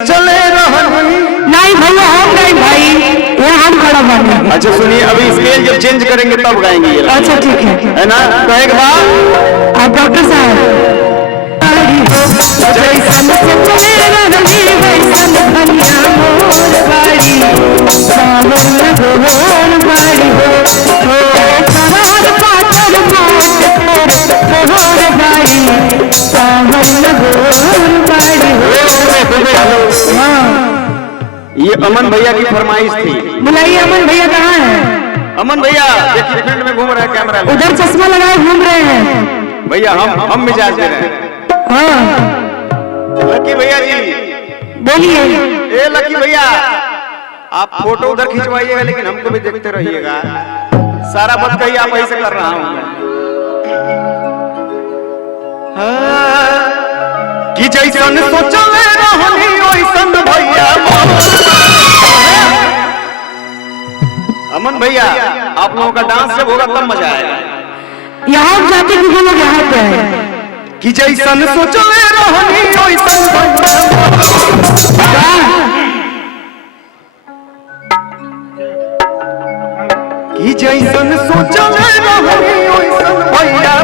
चले नहीं भैया हम नहीं भाई, यहाँ हम खड़ा बने। अच्छा सुनिए, अभी स्केल जब चेंज करेंगे तब गाएंगे ये। अच्छा ठीक है ना? तो एक बार आप डॉक्टर साहब ये अमन भैया की फरमाइश थी। बुलाइए अमन भैया कहाँ है? अमन भैया देखिए फील्ड में घूम रहे हैं, कैमरा उधर चश्मा लगाए घूम रहे हैं भैया। हम मिजाज दे रहे हैं। हाँ लकी भैया जी बोलिए। ए लकी भैया, आप फोटो उधर खिंचवाइएगा लेकिन हमको भी देखते रहिएगा। सारा बात कही आप ऐसे कर रहा हूँ कि जैसन सोचले रहनी वैसन भैया। अमन भैया, आप लोगों का डांस जब होगा तब मजा आएगा। यहाँ जाते किसी लोग यहाँ पे है कि जैसन सोचले रहनी वैसन भैया। कि जैसन सोचले रहनी वैसन भैया।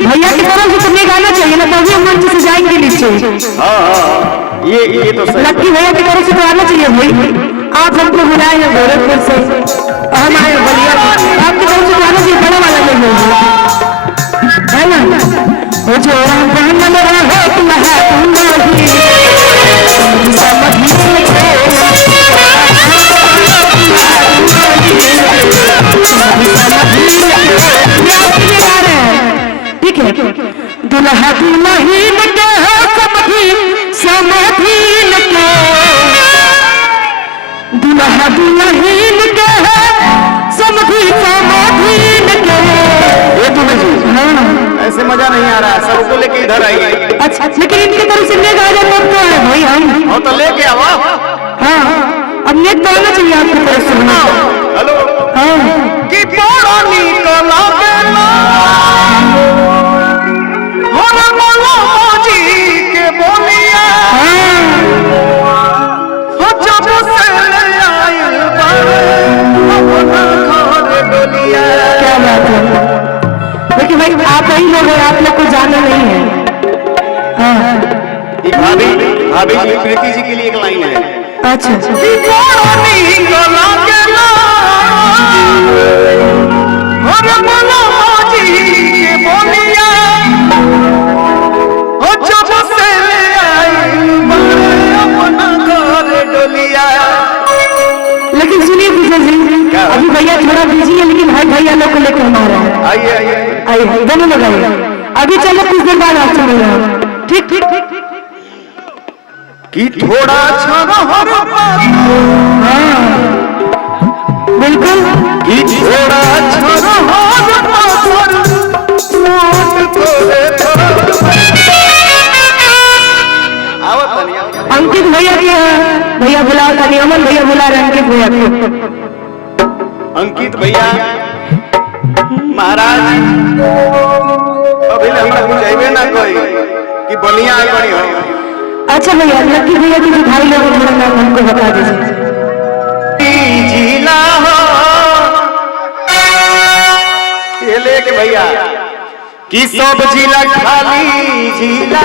भैया की तरफ से तुम्हें गाना चाहिए ना, तभी हम मंच से जाएंगे नीचे। हाँ ये तो सही। लक्की भैया की तरफ से तो आना चाहिए भाई। आप हमको बुलाए हैं गोरखपुर से, हम आए बलिया, आपकी तरफ से तो आना चाहिए। बड़ा वाला ले लो है ना, वो जो बहन रहा तुम दुल्हा दुल्हीन के समधीन के, दुल्हा दुल्हीन के समधीन के। ये तो नहीं। हाँ ऐसे मजा नहीं आ रहा, सबको लेके इधर आइए। अच्छा लेकिन इनकी तरफ से नेक आ जाए तो है भाई। हम तो लेके आओ। हाँ अब नेक तो आना चाहिए आपकी तरफ से। हेलो हाँ कि पुरानी कला के लेकिन भाई आप ही लोग हैं, आप लोग को जाना नहीं है। भाभी जी प्रीति जी के लिए एक लाइन है। अच्छा लेकिन सुनिए भूषण सिंह, अभी भैया थोड़ा बिजी है लेकिन भाई भैया लोग को लेकर हमारा है। आइए दोनों लोग आइए। अभी चलो कुछ देर बाद आप चलेगा। ठीक ठीक कि थोड़ा बिल्कुल कि थोड़ा अंकित भैया के भैया बुला रहे, अमन भैया बुला रहे अंकित भैया को। अंकित भैया महाराज अभी हमरा बुझाइबे ना कोई कि बनिया बनी हो। अच्छा भैया लक्की भैया के जो भाई लोग थोड़ा नाम हमको बता दीजिए। जिला हो ये लेके भैया कि सब जिला खाली जिला